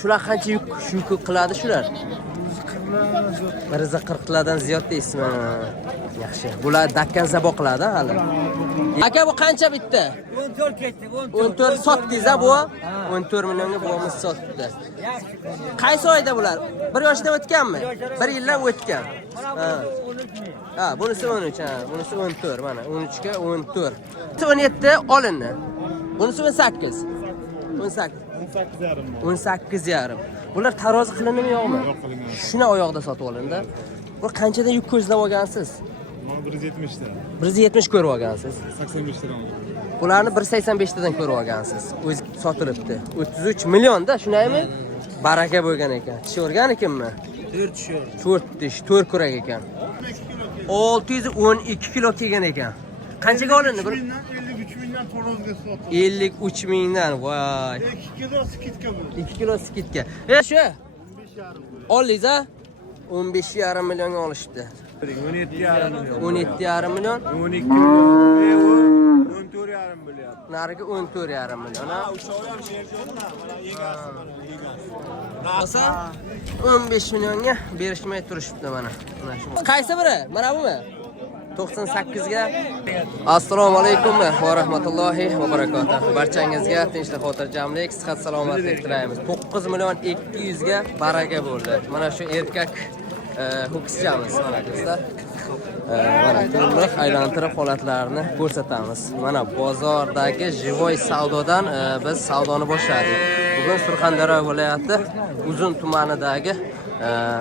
Shular qancha yuk qiladi shular? 140 kilodan ziyod deysizmi? Yaxshi. Bular dakkan zabo qiladi hali. Aka bu qancha bitta? 14 ketdi, 14 sotdingiz bu? 14 millionga bo'lmiz sotdi. Qaysi oyda bular? 1 yoshdan o'tganmi? 1 yildan o'tgan. Ha, bunisi 13, ha, bunisi 14 mana. 13 ga 14. 17 olindi. Bunisi 18. 18. 18,5. Bular tarozi qilinimi yo'qmi? Yo'q, qilingan. Shuni oyoqda sotib olindi. Bu qanchadan yuk ko'zlab olgansiz? 170 dan. 170 ko'rib olgansiz. 85 dan. Bularni 185 dan ko'rib olgansiz. O'zi sotilibdi. 33 millionda, shunaymi? Baraka bo'lgan ekan. Tishorgan ekanmi? 4 tishor. 4 tish, 4 kurak ekan. 612 kilo kelgan ekan. Qanchaga olindi? 53 mingdan torozga sotdi. 53 mingdan. Voy. 2 kilo skitka bu. 2 kilo skitka. Shu 15,5 oldingiz a? 15,5 millionga olishdi. 17,5 million. 17,5 million. 12 million. 14,5 million. Nariga 14,5 million. Ha? Olsa 15 millionga berishmay turishibdi mana. Qaysi biri? Mana bumi? 98 ga. Assalomu alaykum va rahmatullohi va barakotuh. Barchangizga tinchlik, xotirjamlik, sihat, salomatlik tilaymiz. 9 million 200 ga baraka bo'ldi. Mana shu erkak ho'kizchamiz mana do'stlar. Mana to'liq aylantirib holatlarini ko'rsatamiz. Mana bozordagi jivoy savdodan biz savdoni boshladik. Bugun Surxondaryo viloyati Uzun tumanidagi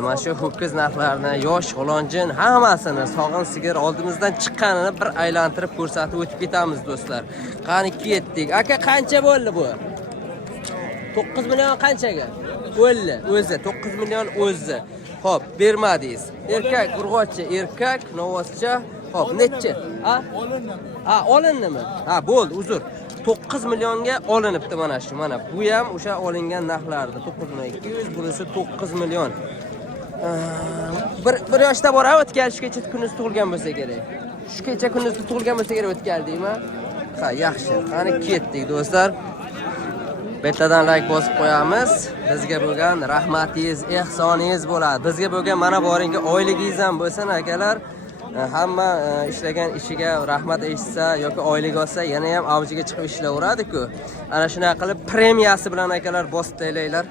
mana shu ho'kiz narxlarini, yosh g'olonjin hammasini sog'in sigir oldimizdan chiqqanini bir aylantirib ko'rsatib o'tib ketamiz do'stlar. Qani ketdik. Aka qancha bo'ldi bu? 9 million qanchaga? O'ldi. O'zi 9 million o'zi. Xo'p, bermadingiz. Erkak urg'ochi, erkak novoscha. Xo'p, necha? Ha? Ha, olindimi? Ha, bo'ldi, uzr. 9 millionga olinibdi mana shu. Mana bu ham o'sha olingan narxlardi. 9 million 200, bunisi 9 million. Bir yoshda bor, o'tgan shu kecha kunduz tug'ilgan bo'lsa kerak. Shu kecha kunduz tug'ilgan bo'lsa kerak o'tkaldingmi? Ha, yaxshi. Qani ketdik do'stlar. Betadan like bosib qo'yamiz. Bizga bo'lgan rahmatingiz, ehsoningiz bo'ladi. Bizga bo'lgan mana boringi oyligingiz ham bo'lsin akalar. Hamma ishlagan ishiga rahmat eshitsa yoki oylik olsa yana ham avjiga chiqib ishlayveradi-ku. Ana shunday qilib premiyasi bilan akalar bosib taylaylar.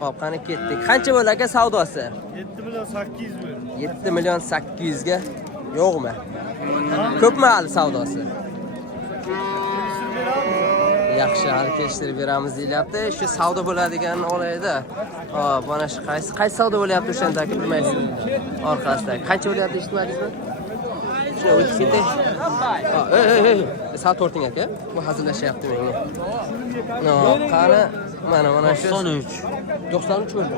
Hop, qani ketdik. Qancha bo'ldi aka savdosi? 7 million 800 bo'ldi. 7 million 800 ga yo'qmi? Ko'pmi hali savdosi? Yaxshi, hali kelishtirib beramiz deyilyapti. Shu savdo bo'ladiganini olayda. Hop, mana shu qaysi savdo bo'lyapti o'shanda aka bilmaysiz. Orqasida. Qancha bo'lyapti eshitmadingizmi? Shuni o'tib ketay. Soat 4 aka. Bu hazillashyapti menga. No, qani mana shu 93. 93 bo'ldi.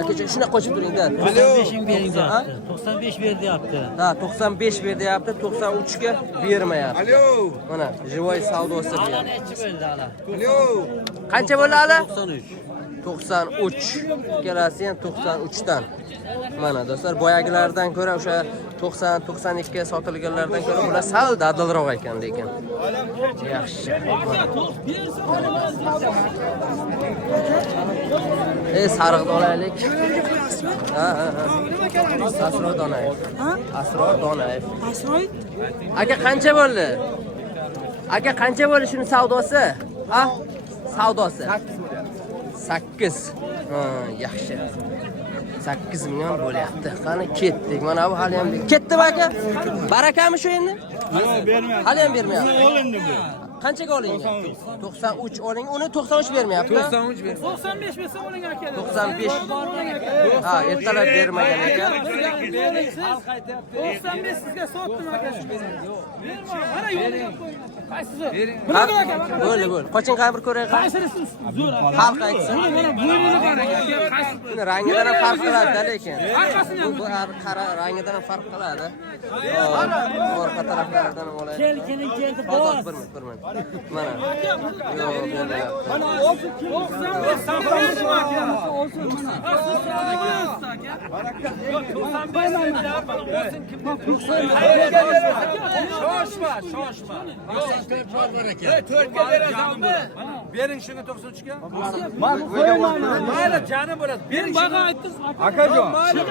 Aka, shuna qo'shib turing-da. 95 bering deyapti. 95 ber deyapti. Ha, 95 ber deyapti, 93 ga bermayapti. Alo. Mana jivoy savdosi bu. Nechi bo'ldi hala? Alo. Qancha bo'ldi hali? 93. 93. Kelasi ham 93 dan. Mana do'stlar, boyagilardan ko'ra o'sha 90-92 ga sotilganlardan ko'ra bular sal dadilroq ekan lekin. Yaxshi. Sariq olaylik. Ha. Asror Donayev. Asror Donayev. Asroy? Aka qancha bo'ldi? Aka qancha bo'ldi shuni savdosi? Ha? Savdosi 8. Ha, yaxshi. 8 million bo'lyapti. Qani ketdik. Mana bu hali ham ketdi aka. Barakami shu endi? Yo'q, bermayapti. Hali ham bermayapti. Olindi bu. Qanchaga olingan? 93 oling. Uni 93 bermayapti. 93 ber. 95 bersa oling aka. 95. Ha, ertalab bermagan ekan. 95 sizga sotdim aka. Berma. Mana yo'q. Qaysisi? Bo'l. Qoching qani bir ko'ray. Qaysisi zo'r. Xalq aytsin. Mana bo'yni qara aka. Qaysi? Buni rangidan ham farq qiladi lekin. Orqasini ham. Bu qara rangidan ham farq qiladi. Orqa taraflaridan ham oladi. Keling, Hozir bir minut. Mana. Yo'q, bermayapti. Mana 95 savdosi aka. Shoshma. To'rtga berazammi? Bering shuni 93ga. Mayli, janim bo'ladi. Bering shuni. Akajon.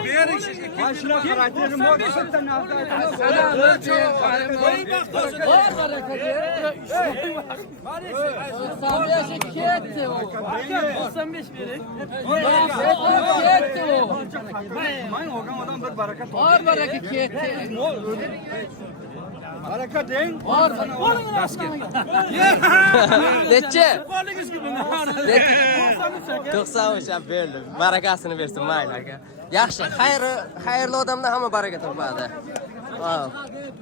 Bering shuni. Mashina xarakterim bor. Qo'ying maqtovsini. Bor baraka ber. 95 ketdi u. 95 bering. Ketdi u. Men olgan odam bir baraka top. Bor baraka ketdi. Baraka deng. Bor. Necha? Boringizga buni. 93 ham berdi. Barakasini bersin mayli aka. Yaxshi, xayrli odamda hamma baraka topadi.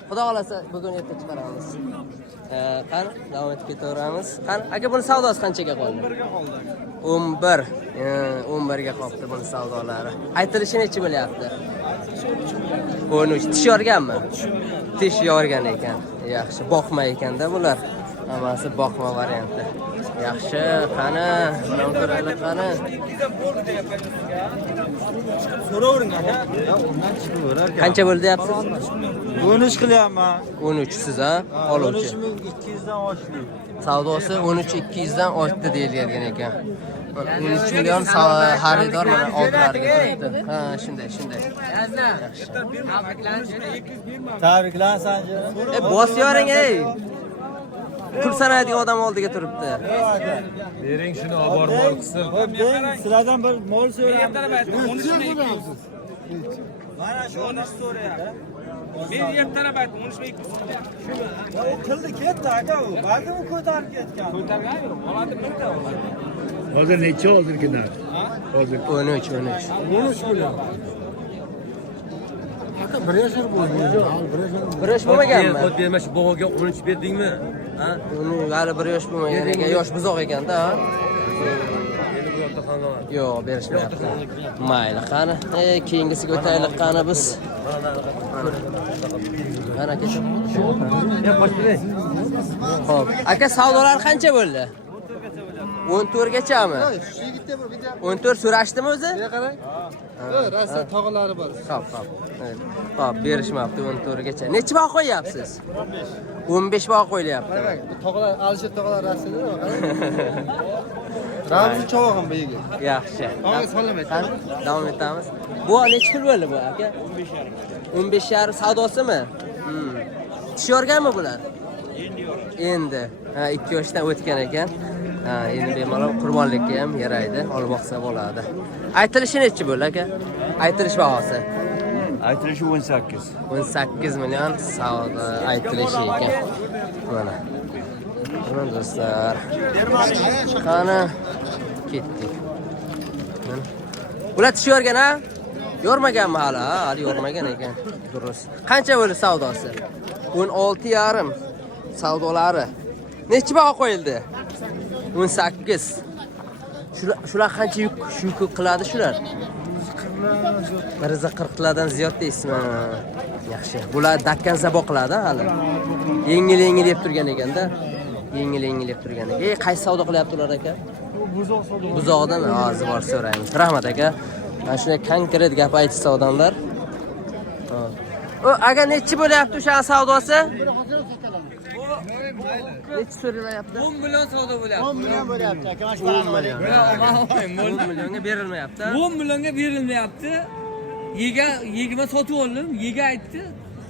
Xudo xolasa bugun erta chiqaramiz. Qani, davom etib ketaveramiz. Qani, aka buni savdosi qanchaga qoldi? 11. 11 ga qoldi buni savdolari. Aytilishi necha bo'lyapti? 13. Tish yorganmi? Tish yorgan ekan. Yaxshi, boqma ekanda bular. Hammasi boqma varianti. Yaxshi, qani, mana ko'raylik qani. So'ravering aka. Undan chiqib o'rar. Qancha bo'ldi deyapsiz? 13 qilyapman. 13 siz ha? Oluvchi. 13200 dan oshdi. Savdosi 13.200 dan oshdi deyilgan ekan. 13 million xaridor mana oldilariga turibdi. Ha, shunday. Tabriklar Sanji. Bos yoring ey. Pul sanaydigan odam oldiga turibdi. Bering shuni obor mol qilsin. Sizlardan bir mol so'rayapman. Mana shu 13 so'rayapti. Men yertalab aytdim, 13 Tildi ketdi aka u. Balki u ko'tarib ketgan. ko'targan oladi birda. Hozir necha oldirkinar? Hozir 13. 13 million. Aka 1 yashar bo'lgan. 1 yosh bo'lmaganmi? Xod bermash bog'iga 13 berdingmi? Ha? Uni hali 1 yosh bo'lmagan ekan, yosh buzoq ekanda. Yo'q, berishmayapti. Mayli, qani. Keyingisiga o'taylik qani biz. Mana aka. Xo'p, aka savdolar qancha bo'ldi? 14 gachami? 14 so'rashdimi o'zi? qarang. Rasm tog'lari bor. Xo'p. Xo'p, berishmabdi 14 gacha. Necha baho qo'yapsiz? 15 baho qo'yilyapti. Bu tog'lar, Alisher tog'lar rasmida. Ramzi chavog'im bu yigit. Yaxshi. Hozir salamat. Davom etamiz. Bu necha pul bo'ldi bu aka? 15.5 savdosimi? Tish yorganmi bular? Endi. Ha, 2 yoshdan o'tgan ekan. Ha, endi bemalol qurbonlikka ham yaraydi, olib olsa bo'ladi. Aytilishi necha bo'ldi aka? Aytilish bahosi. Aytilishi 18. 18 million savdo aytilishi ekan. Mana. Mana do'stlar. Qani ketdik. Bular tish yorgan ha? Yormaganmi hali? Hali yormagan ekan. Durust. Qancha bo'ldi savdosi? 16.5 savdolari. Necha baho qo'yildi? 18. Shular qancha yuk qiladi shular? 140 dan ziyod deysizmi? Yaxshi. Bular dakkan zabo qiladi hali. Yengil deb turgan ekanda. Yengil deb turgan ekan. Qaysi savdo qilyapti ular aka? Buzoq savdo. Buzoqdami? Hozir bor so'raymiz. Rahmat aka. Mana shunday konkret gap aytsa odamlar. Agar nechi bo'lyapti o'sha savdosi? Nechi so'ralyapti? 10 million savdo bo'lyapti. 10 million bo'lyapti aka. 10 million. 10 millionga berilmayapti. 10 millionga berilmayapti. Yegima sotib oldim, yega aytdi.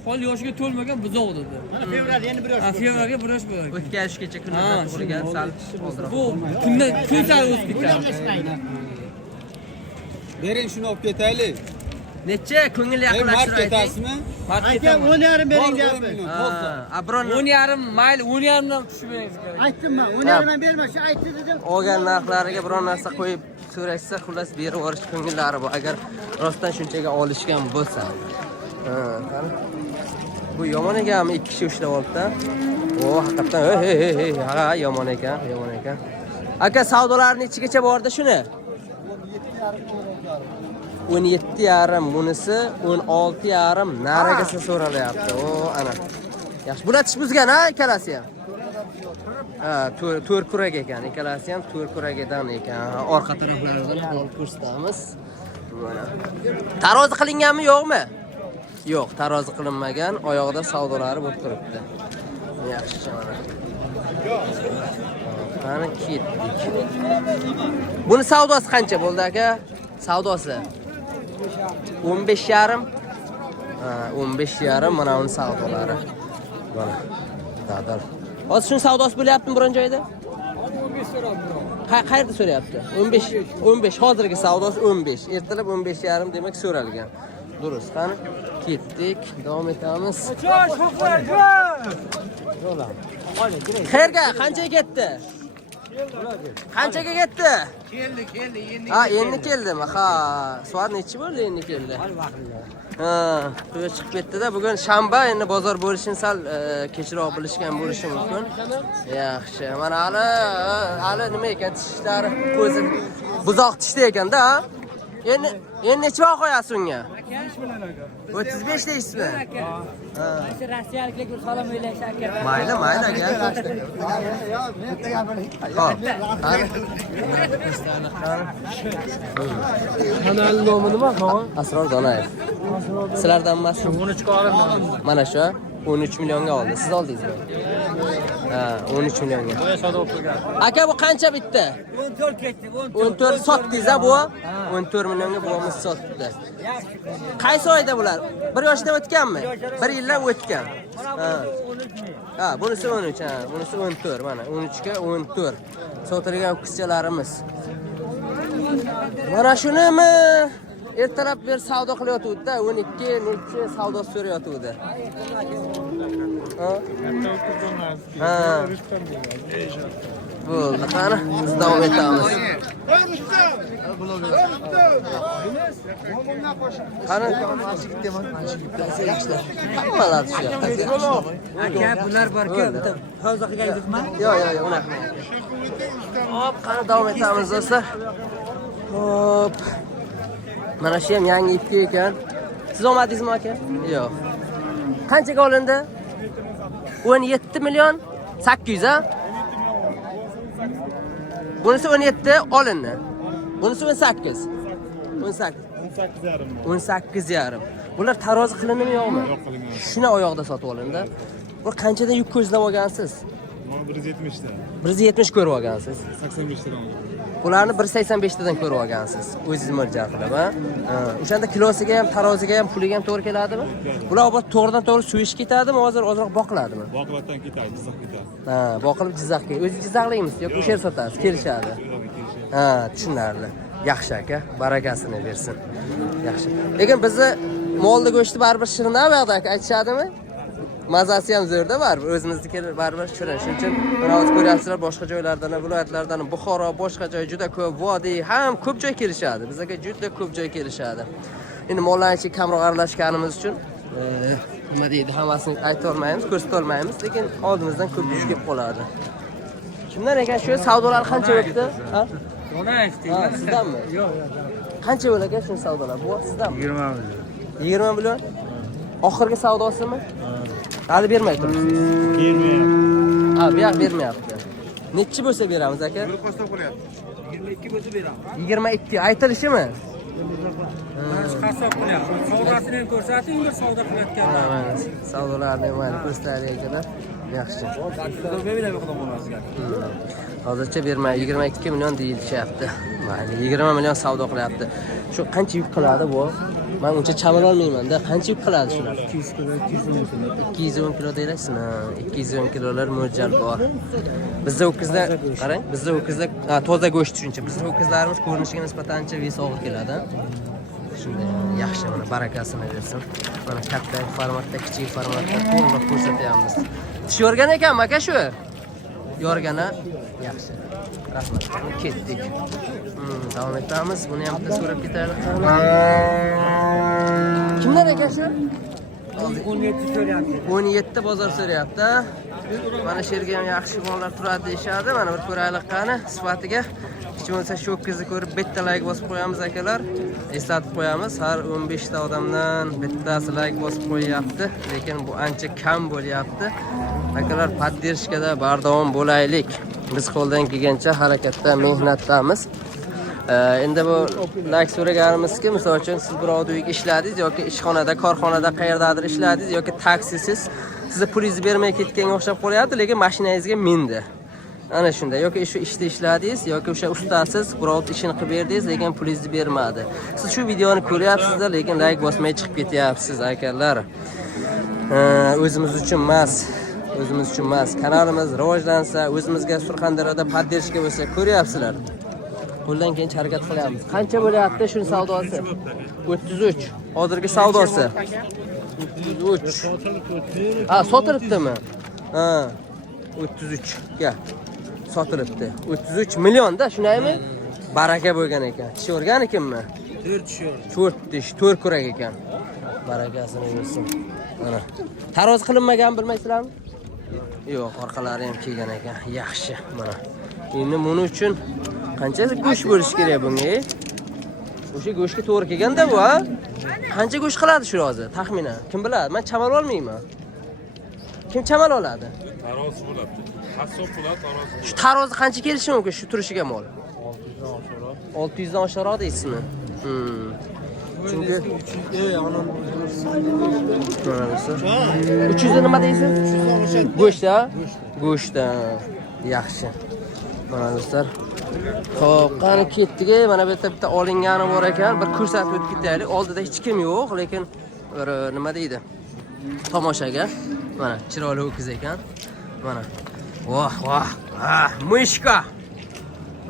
Hol yoshiga to'lmagan buzoq dedi. Fevral endi 1 yosh. Fevralga 1 yosh bo'ladi. O'tgan ishgacha kunlar tug'ilgan sal ozroq. Bu kun sari o'sib ketadi. Bering shuni olib ketaylik. Necha ko'ngil yaqinlashtirib ayting. Aka 10.5 bering deyapti. Abron 10.5 mayli 10.5 dan tushmaysiz kerak. Aytdim men, 10.5 berma, shu aytdi dedim. olgan narxlariga biror narsa qo'yib so'rashsa, xullas berib yuborish ko'ngillari bor. Agar rostdan shunchaga olishgan bo'lsa. Qani. Bu yomon ekanmi? 2 kishi ushlab olibdi. Haqiqatan ha, yomon ekan. Aka savdolar nechigacha bordi shuni? 17.5 bunisi 16.5 narigisi so'ralyapti. Ana. Yaxshi. Bular tish buzgan ha, ikkalasi ham. Ha, to'rt kurak ekan. Ikkalasi ham to'rt kuragidan ekan. Orqa taraflaridan hol ko'rsatamiz. Mana. Tarozi qilinganmi, yo'qmi? Yo'q, tarozi qilinmagan. Oyog'ida savdolari bo'lib turibdi. Yaxshi mana. Qani ketdik. Buni savdosi qancha bo'ldi aka? Savdosi 15,5. 15,5 mana uni savdolari. Mana. Tadar. Hozir shuni savdosi bo'lyaptimi biron joyda? Qayerda so'rayapti? 15 hozirgi savdosi 15. Ertalab 15,5 demak so'ralgan. Durust. Qani ketdik, davom etamiz. Qayerga? Qanchaga ketdi? Qanchaga ketdi? Keldi, endi. Ha, endi keldimi? Ha, soat nechi bo'ldi endi keldi? Ha, to'y chiqib ketdi-da. Bugun shanba, endi bozor bo'lishini sal kechroq bilishgan bo'lishi mumkin. Yaxshi. Mana hali nima ekan tishlari, ko'zi buzoq tishda ekanda, ha? Endi necha vaqt qo'yasiz unga? 35 deysizmi? Ha. Rossiyaliklar salom o'ylash aka. Mayli aka. Kanal nomi nima? Asror Donayev. Sizlardan emasmi? 13 qo'lim. Mana shu 13 millionga oldi. Siz oldingizmi? Ha, 13 millionga. Aka bu qancha bitdi? 14 ketdi. 14 sotdingiz-a bu? 14 millionga buamiz sotdi. Qaysi oyda bular? 1 yoshdan o'tganmi? 1 yildan o'tgan. Ha. Ha, bunisi 13, ha, bunisi 14 mana. 13 ga 14. Sotilgan qizchalarimiz. Mana shunimi? Ertalab bir savdo qilyotuvdi-da, 12 nechi savdo so'rayotuvdi. Ha. Bo'ldi, qani biz davom etamiz. Qani hammalar tushyapti. Aka bular bor-ku, hozir qilganingizmi? Yo'q, unaqa. Hop, qani davom etamiz do'stlar. Hop. Mana shu ham yangi ipki ekan. Siz olmadingizmi aka? Yo'q. Qanchaga olindi? 17 million 800 ha? Bunisi 17 olindi. Bunisi 18. 18,5. Bular tarozi qilinimi yo'qmi? Yo'q, qilingan. Shuni oyoqda sotib olindi. Bu qanchadan yuk ko'zlab olgansiz? 170 dan. 170 ko'rib olgansiz. 85 dan. Bularni 185 dan ko'rib olgansiz. O'zingiz mo'ljal qilib, ha? O'shanda kilosiga ham, taroziga ham, puliga ham to'g'ri keladimi? Bular obod to'g'ridan-to'g'ri suyish ketadimi, hozir ozroq boqiladimi? Boqlatdan ketadi, Jizzax ketadi. Ha, boqilib Jizzaxga. O'zi Jizzaxlikmisiz yoki o'sha yer sotasiz? Kelishadi. Ha, tushunarli. Yaxshi aka, barakasini bersin. Yaxshi. Lekin bizni molda go'shti baribir shirin bu yoqda aka, aytishadimi? Mazasi ham zo'rda baribir, o'zimizniki baribir shirin. Shuning uchun mana hozir ko'ryapsizlar, boshqa joylardan, viloyatlardan, Buxoro, boshqa joy juda ko'p, vodiy ham ko'p joy kelishadi. Bizga juda ko'p joy kelishadi. Endi mollarni kamroq aralashganimiz uchun nima deydi, hammasini ayta olmaymiz, ko'rsata olmaymiz, lekin oldimizdan ko'p ish kelib qoladi. Kimdan ekan shu savdolar qancha o'tdi? Ha? Ha, sizdanmi? Yo'q. Qancha bo'lar ekan shu savdolar? Bu sizdanmi? 20 million. 20 million? Oxirgi savdosimi? Hali bermay turibsiz. Bermayapti. Ha, bu yoq bermayapti. Nechi bo'lsa beramiz aka? 22 bo'lsa beraman. 22 aytilishimi? Hisob qilyapman. Savdosini ham ko'rsating, bir savdo qilayotgan. Ha, mana savdolarni mana ko'rsatayotganlar. Yaxshi. Hozircha bermay 22 million deyilishyapti. Mayli, 20 million savdo qilyapti. Shu qancha yuk qiladi bu? Men uncha chamal olmayman-da. Qancha yuk qiladi shular? 200 kilo, 210 kilo. 210 kilo deylasizmi? 210 kilolar mo'ljal bor. Bizda ho'kizlar, qarang, bizda ho'kizlar toza go'sht shuncha. Bizda ho'kizlarimiz ko'rinishiga nisbatan ancha vesi og'ir keladi. Shunday yaxshi, mana barakasini bersin. Mana katta formatda, kichik formatda to'liq ko'rsatyapmiz. Tish yorgan ekanmi aka shu? Yorgana yaxshi. Rahmat. Ketdik. Davom etamiz. Buni ham bitta so'rab ketaylik. Kimlar ekan shu? 17 so'rayapti. 17 bozor so'rayapti. Mana shu yerga ham yaxshi mollar turadi deyshadi. Mana bir ko'raylik qani sifatiga. Hech bo'lmasa shu ho'kizni ko'rib bitta like bosib qo'yamiz akalar. Eslatib qo'yamiz, har 15 ta odamdan bittasi like bosib qo'yapti, lekin bu ancha kam bo'lyapti. Akalar, poddershkada bardavom bo'laylik. Biz qo'ldan kelgancha harakatda, mehnatdamiz. Endi bu like so'raganimizki, misol uchun siz birov uyga ishladingiz yoki ishxonada, korxonada qayerdadir ishladingiz yoki taksisiz, sizni pulingizni bermay ketganga o'xshab qolyapti, lekin mashinangizga mindi. Ana shunday. Yoki shu ishda ishladingiz yoki o'sha ustasiz, birov ishini qilib berdingiz, lekin pulingizni bermadi. Siz shu videoni ko'ryapsizlar, lekin like bosmay chiqib ketyapsiz, akalar. O'zimiz uchun emas. O'zimiz uchun emas. Kanalimiz rivojlansa, o'zimizga Surxondaryoda podderishka bo'lsa, ko'ryapsizlar. Qo'ldan keyin harakat qilamiz. Qancha bo'lyapti shuni savdosi? 33. Hozirgi savdosi. 33. Ha, sotilibdimi? Ha. 33 ga sotilibdi. 33 millionda, shunaymi? Baraka bo'lgan ekan. Tish o'rgan ekanmi? 4 tish. 4 tish, 4 kurak ekan. Barakasini bersin. Mana. Taroz qilinmagan bilmaysizlarmi? Yo'q, orqalari ham kelgan ekan. Yaxshi, mana. Endi buning uchun qancha go'sht bo'lishi kerak bunga? O'sha go'shtga to'g'ri kelganda bu, ha? Qancha go'sht qiladi shu hozir? Taxminan. Kim biladi? Men chamal olmayman. Kim chamal oladi? Taroz bo'ladi. Qassob bo'ladi, taroz. Shu tarozi qancha kelishi mumkin shu turishiga mol? 600 dan oshiroq deysizmi? Chunki 300 nima deysiz? Go'sht, ha? Go'sht. Yaxshi. Mana do'stlar. Xo'p, qani ketdik. Mana bu yerda bitta olingani bor ekan. Bir ko'rsatib o'tib ketaylik. Oldida hech kim yo'q, lekin bir nima deydi? Tomoshaga. Mana chiroyli ho'kiz ekan. Mana. Voh, voh. Mishka.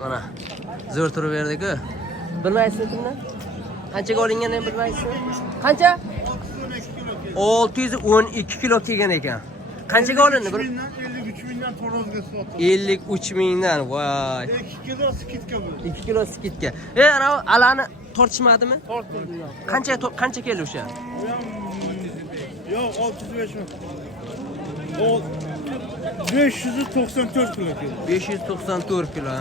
Mana. Zo'r turib berdik-ku. Bilmaysizmi kimni? Qanchaga olinganini ham bilmaysizmi? Qancha? 612 kilo kelgan ekan. Qanchaga olindi? 53 mingdan torozga sotildi. 53 mingdan. Voy. 2 kilo skitka bu. 2 kilo skitka. Ana alani tortishmadimi? Tortildi ya. Qancha keldi o'sha? Yo'q, 605 ming. O 594 kilo keldi. 594 kilo.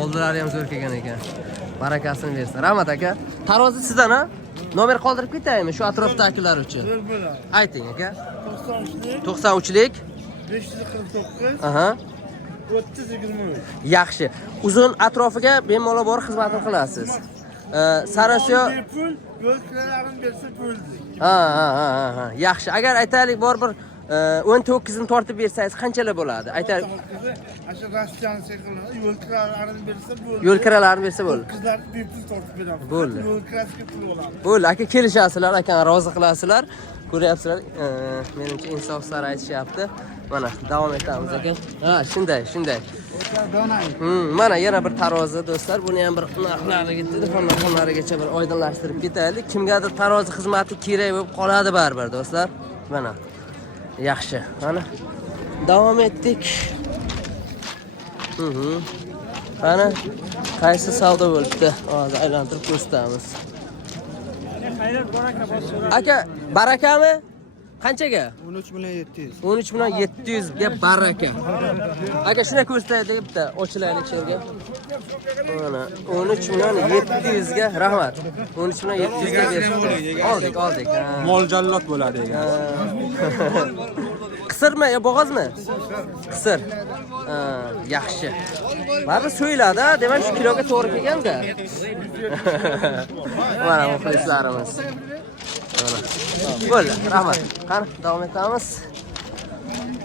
Oldilari ham zo'r kelgan ekan. Barakasini bersin. Rahmat aka. Tarozi sizdan, ha? Nomer qoldirib ketaymi shu atrofdagilar uchun? Ayting aka. 93lik 549. Aha. 3023. Yaxshi. Uzun atrofiga bemalol borib xizmatini qilasiz. Sarosiyo pul yo'lkiralarini bersa bo'ldi. Ha. Yaxshi. Agar aytaylik bor bir 19 ni tortib bersangiz qanchalar bo'ladi? Aytaylik. Asha Rossiyani sekinladi, yo'lkiralarini bersa bo'ldi. Yo'lkiralarni bersa bo'ldi. Qizlar bepul tortib beradi. Bo'ldi. Yo'lkirasiga pul oladi. Bo'ldi, aka kelishasizlar, akani rozi qilasizlar. Ko'ryapsizlar, menimcha insofsizlar aytishyapti. Mana davom etamiz aka. Ha, shunday. Mana yana bir tarozi do'stlar. Buni ham bir narxlariga xonalarigacha bir oydinlashtirib ketaylik. Kimgadir tarozi xizmati kerak bo'lib qoladi baribir do'stlar. Mana. Yaxshi. Mana davom etdik. Mana qaysi savdo bo'libdi? Hozir aylantirib ko'rsatamiz. Aka, barakami? Qanchaga? 13 million 700. 13 million 700 ga baraka. Aka shuna ko'rsataylik bitta, ochilaylik sherga. Mana 13 million 700 ga, rahmat. 13 million 700 ga berdik. Oldik. Mol jallod bo'ladi ekan. Qisirmi yo bo'g'ozmi? Qisir. Yaxshi. Baribir so'yladi, demak shu kiloga to'g'ri kelganda. Mana muxlislarimiz. Bo'ldi, rahmat. Qani, davom etamiz.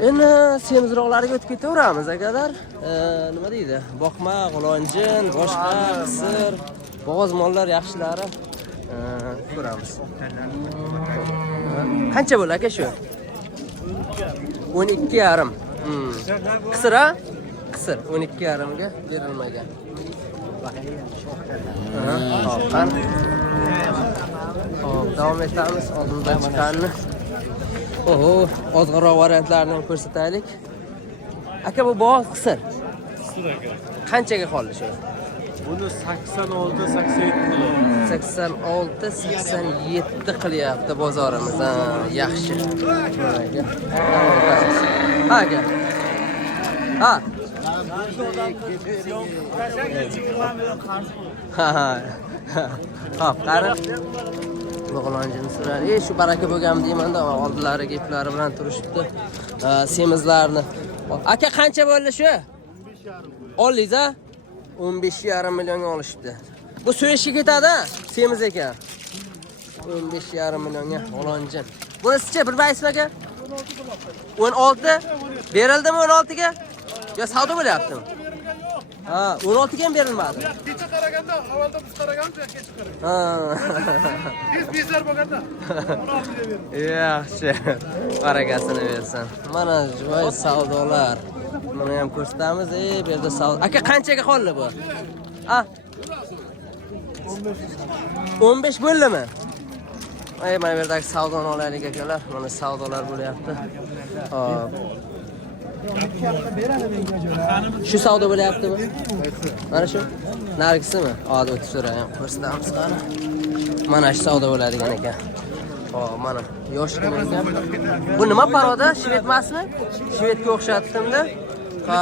Endi semizroqlarga o'tib ketaveramiz akalar. Nima deydi? Boqma, g'ulonjin, boshqa qisir, bo'g'oz mollar yaxshilari ko'ramiz. Qancha bo'ldi aka shu? 12,5. Qisir, ha? Qisir 12,5 ga berilmagan. Qani. Hop, davom etamiz. Oldindan chiqqanni. Oho, ozg'inroq variantlarini ko'rsataylik. Aka, bu bo'g'oz qisir. Qisir aka. Qanchaga qoldi shu? Buni 86-87 kilo. 86-87 qilyapti bozorimiz. Yaxshi. Ha, aka. Ha. Hop, qani. Bo'g'lonjini surar. Shu baraka bo'lgan deyman-da, oldilari geplari bilan turishibdi. Semizlarni. Aka qancha bo'ldi shu? 15,5. Oldingiz, ha? 15,5 millionga olishibdi. Bu so'yishga ketadi, semiz ekan. 15,5 millionga olonjin. Bunisichi bir baysmi aka? 16. Berildimi 16 ga? Yo savdo bo'lyaptimi? Ha, 16 ga ham berilmadi. Kecha qaraganda, avvalda biz qaraganmiz, kech qaragan. Ha. Bizlar bo'lganda 16 ga berdi. Yaxshi. Baragasini bersin. Mana joy savdolar. Buni ham ko'rsatamiz. Bu yerda savdo. Aka qanchaga qoldi bu? Ha? 15 bo'ldimi? Ay, mana bu yerdagi savdoni olaylik akalar. Mana savdolar bo'lyapti. Hop. Shu savdo bo'lyaptimi? Mana shu. Narigisimi? Hozir o'tib so'rayman. Ko'rsatamiz qani. Mana shu savdo bo'ladigan ekan. Hop, mana yoshgina ekan. Bu nima paroda? Shved emasmi? Shvedga o'xshatdimda. Ha.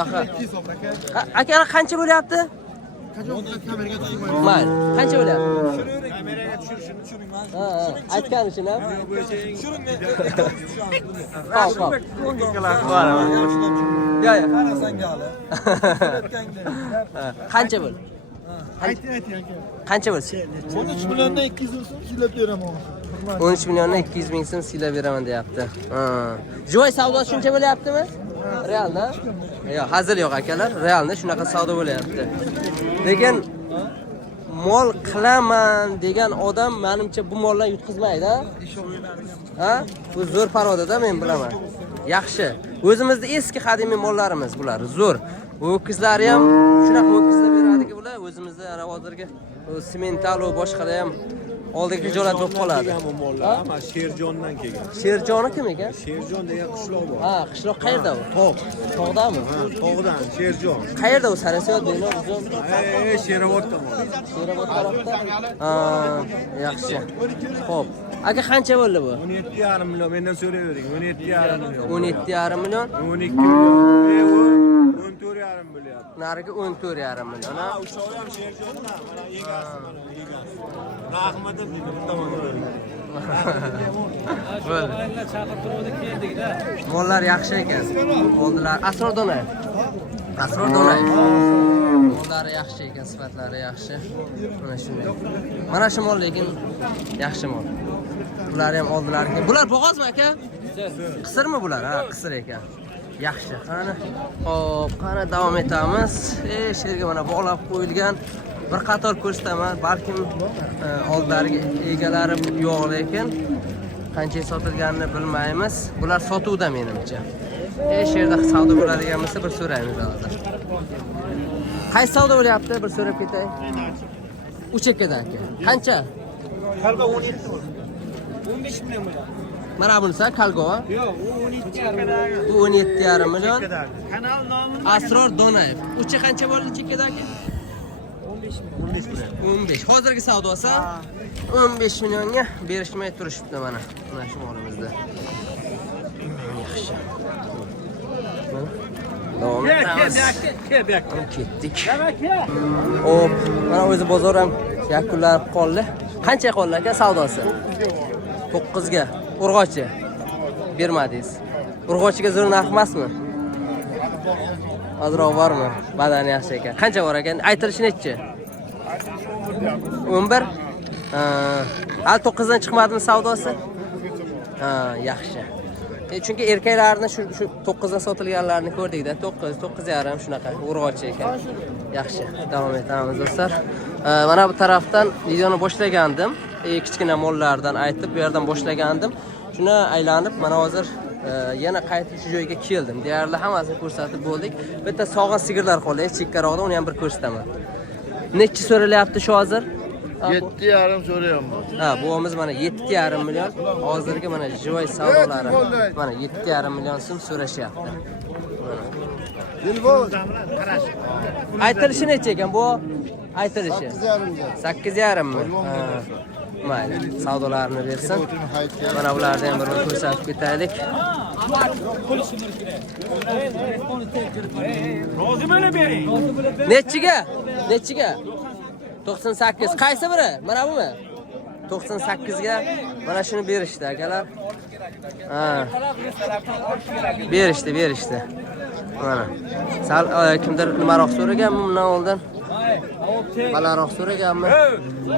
Aka qancha bo'lyapti? Mayli. Qancha bo'lyapti? Kameraga tushiring. Ha, aytgan uchun ham. Hop. Yo. Qancha bo'l? Ayting aka. Qancha bo'lsa? 13 milliondan 200 ming so'm silab beraman. 13 milliondan 200 ming so'm silab beraman deyapti. Joy savdosi shuncha bo'lyaptimi? Realda? Yo'q, hazil yo'q akalar. Realda shunaqa savdo bo'lyapti. Lekin mol qilaman degan odam menimcha bu mollarni yutqizmaydi, ha? Bu zo'r paroda-da, men bilaman. Yaxshi. O'zimizda eski qadimiy mollarimiz bular, zo'r. Ho'kizlari ham shunaqa ho'kizlar beradiki bular, o'zimizda ana hozirgi semental va boshqalar ham oldingi joylar bo'lib qoladi. Bu mollar ama Sherjondan kelgan. Sherjoni kim ekan? Sherjon degan qishloq bor. Ha, qishloq qayerda u? Tog'dami? Ha, tog'dan Sherjon. Qayerda u? Sarasiyot deymi? Sherobod tomon. Sherobod tarafda. Ha, yaxshi. Xo'p. Aka qancha bo'ldi bu? 17,5 million. Mendan so'rayvering. 17,5 million. 17,5 million. 12 million. 14,5 million. Narigi 14,5 million. Ha? Ushovi ham Sherjonda. Mana egasi, mana egasi. Rahmatov deydi, bu tomonga o'ring. Mollar yaxshi ekan. Mollar Asror Donayev. Asror Donayev. Mollari yaxshi ekan, sifatlari yaxshi. Mana shunday. Mana shu mol lekin yaxshi mol. Bular ham oldilariga. Bular bo'g'ozmi aka? Qisirmi bular? Ha, qisir ekan. Yaxshi. Qani. Hop, qani davom etamiz. Sherga mana bog'lab qo'yilgan bir qator ko'rsataman. Balkim oldilariga egalari yo'q lekin qanchaga sotilganini bilmaymiz. Bular sotuvda menimcha. Sherda savdo bo'ladigan bo'lsa bir so'raymiz hozir. Qaysi savdo bo'lyapti? Bir so'rab ketay. Uchekkadan aka. Qancha? Qalqa 17. 15 million bo'ladi. Mana bunisi Kalgova. Yo'q, u 17,5. Bu 17,5 million. Kanal nomini Asror Donayev. Uchi qancha bo'ldi chekkadagi? 15 million. 15. Hozirgi savdosi 15 millionga berishmay turishibdi mana. Mana shu molimizda. Yaxshi. Davom etamiz. Ketdik. Hop, mana o'zi bozor ham yakunlanib qoldi. Qancha qoldi aka savdosi? 9 ga. Urg'ochi. Bermadingiz. Urg'ochiga zo'r narx emasmi? Ozroq bormi? Badani yaxshi ekan. Qancha bor ekan? Aytilishi nechi? 11. Hal 9 dan chiqmadimi savdosi? Ha, yaxshi. Chunki erkaklarni shu 9 dan sotilganlarini ko'rdik-da. 9,5 shunaqa urg'ochi ekan. Yaxshi. Davom etamiz do'stlar. Mana bu tarafdan videoni boshlagandim. Kichkina mollardan aytib, bu yerdan boshlagandim. Shuni aylanib, mana hozir yana qaytib shu joyga keldim. Deyarli hammasini ko'rsatib bo'ldik. Bitta sog'in sigirlar qoldi, chekkaroqda uni ham bir ko'rsataman. Nechi so'ralyapti shu hozir? 7,5 so'rayapman. Ha, buimiz mana 7,5 million. Hozirgi mana joy savdolari. Mana 7,5 million so'm so'rashyapti. Aytilishi necha ekan bu? Aytilishi 8,5 mi? Mayli, savdolarni bersin. Mana bularni ham bir ko'rsatib ketaylik. Rozimini bering. Nechiga? Nechiga? 98. Qaysi biri? Mana bumi? 98 ga mana shuni berishdi akalar. Ha. Berishdi. Mana. Sal kimdir nimaroq so'raganmi bundan oldin? balandroq so'raganmi?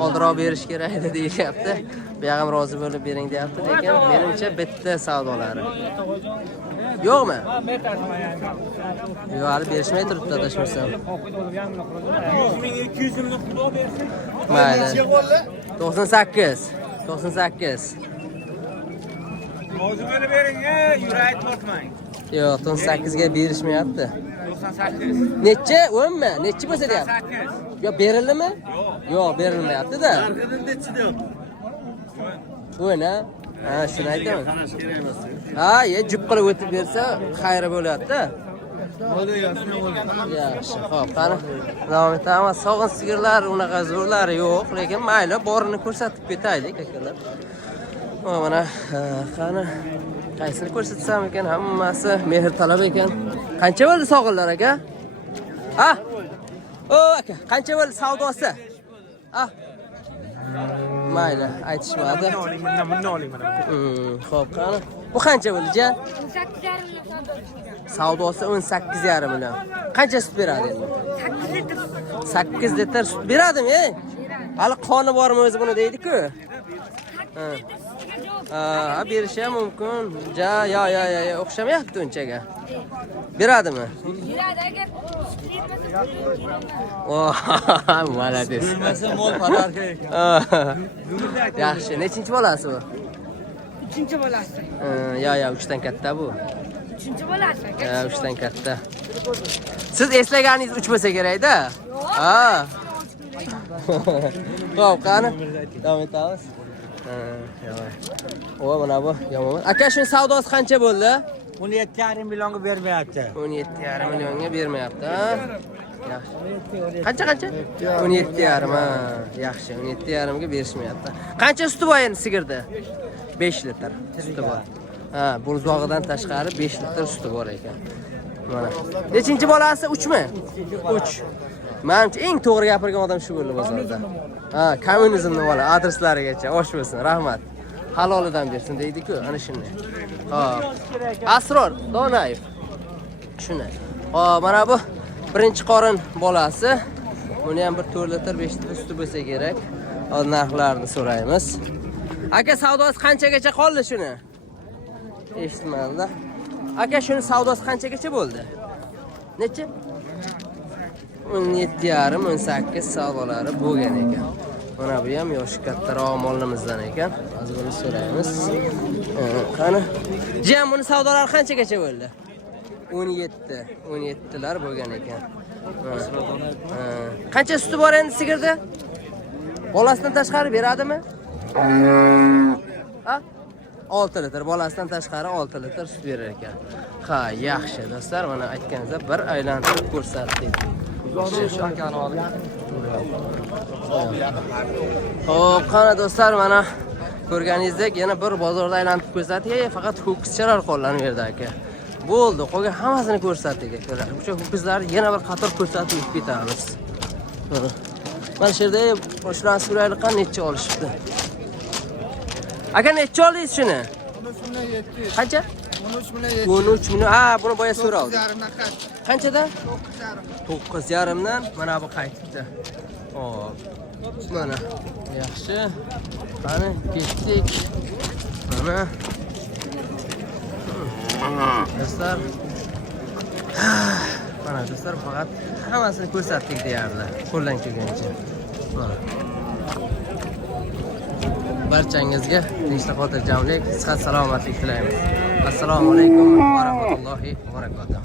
Oldiroq berish kerak edi deyapti. Bu ham rozi bo'lib bering deyapti, lekin menimcha bitta savdolari. Yo'qmi? Yo'q, hali berishmay turibdi adashmasam. 200 ming xudo bersin. Mayli. 98. 98. Rozi bo'lib bering, yura aytmang. Yo'q, 98 ga berishmayapti. 98. Necha? 10 mi? Necha bo'lsa deyapti? 8. Yo'q, berildimi? Yo'q, berilmayapti-da. Narxidan nechi deyapti? O'yna. Ha, shuni aytaman. Ha, jup qilib o'tib bersa, xayri bo'lyapti. Yaxshi, xo'p, qani. Davom etamiz. Sog'in sigirlar unaqa zo'rlari yo'q, lekin mayli, borini ko'rsatib ketaylik, akalar. Mana qani qaysini ko'rsatsam ekan, hammasi mehr talab ekan. Qancha bo'ldi sog'inlar aka? Ha? O aka, qancha bo'ldi savdosi? Ha? Mayli, aytishmadi. Bundan oling mana. Xo'p, qani. Bu qancha bo'ldi, jan? 18,5 million Savdosi 18,5 million. Qancha sut beradi endi? 8 litr sut beradimi, ey? Hali qoni bormi o'zi buni deydi-ku. Ha, berishi ham mumkin. Ya, o'xshamayapti unchaga. Beradimi? Oh, malades. Bilmasa mol padarka ekan. Yaxshi, nechinchi bolasi bu? 3-bolasi. Ya, 3dan katta bu. 3-bolasi. 3dan katta. Siz eslaganingiz 3 bo'lsa kerak-da. Ha. Xo'p, qani? Davom etamiz. O, mana bu yomon. Aka, shu savdosi qancha bo'ldi? 17,5 millionga bermayapti. 17,5 millionga bermayapti, ha? Yaxshi. Qancha? 17,5 ha. Yaxshi, 17,5 ga berishmayapti. Qancha suti bor endi sigirda? 5 litr suti bor. Ha, burzog'idan tashqari 5 litr suti bor ekan. Mana. Nechinchi bolasi 3 mi? 3. Menimcha eng to'g'ri gapirgan odam shu bo'ldi bozorda. Ha, kommunizmni bola adreslarigacha osh bo'lsin. Rahmat. Halolidan bersin deydi-ku, ana shunday. Xo'p. Asror Donayev. Shuni. Xo'p, mana bu birinchi qorin bolasi. Buni ham bir 4 litr 5 litr suti bo'lsa kerak. Hozir narxlarini so'raymiz. Aka, savdosi qanchagacha qoldi shuni? Eshitmadi-da. Aka, shuni savdosi qanchagacha bo'ldi? Necha? 17,5 18 savdolari bo'lgan ekan. Mana bu ham yoshi kattaroq mollimizdan ekan. Hozir buni so'raymiz. Qani? Jam buni savdolari qanchagacha bo'ldi? 17lar bo'lgan ekan. Qancha suti bor endi sigirda? Bolasidan tashqari beradimi? Ha? 6 litr, bolasidan tashqari 6 litr sut berar ekan. Ha, yaxshi do'stlar, mana aytganingizda bir aylantirib ko'rsatdik. Xo'p, qani do'stlar, mana ko'rganingizdek yana bir bozorda aylantirib ko'rsatdik. Faqat ho'kizchalar qolgan yerda aka. Bo'ldi, qolgan hammasini ko'rsatdik akalar. O'sha ho'kizlarni yana bir qator ko'rsatib ketamiz. Mana shu yerda shularni so'raylik, necha olishibdi. Aka, necha oldingiz shuni? 13,700. Qancha? 13,700. 13 million. Ha, buni boya so'ravdim. 9,5 Qanchada? 9,5. 9,5 dan mana bu qaytibdi. Hop. Mana yaxshi. Qani ketdik. Mana. Do'stlar. Mana do'stlar, faqat hammasini ko'rsatdik deyarli. Qo'ldan kelgancha. Mana. Barchangizga tinchlik, xotirjamlik, sihat, salomatlik tilaymiz. Assalomu alaykum va rahmatullohi va barakatuh.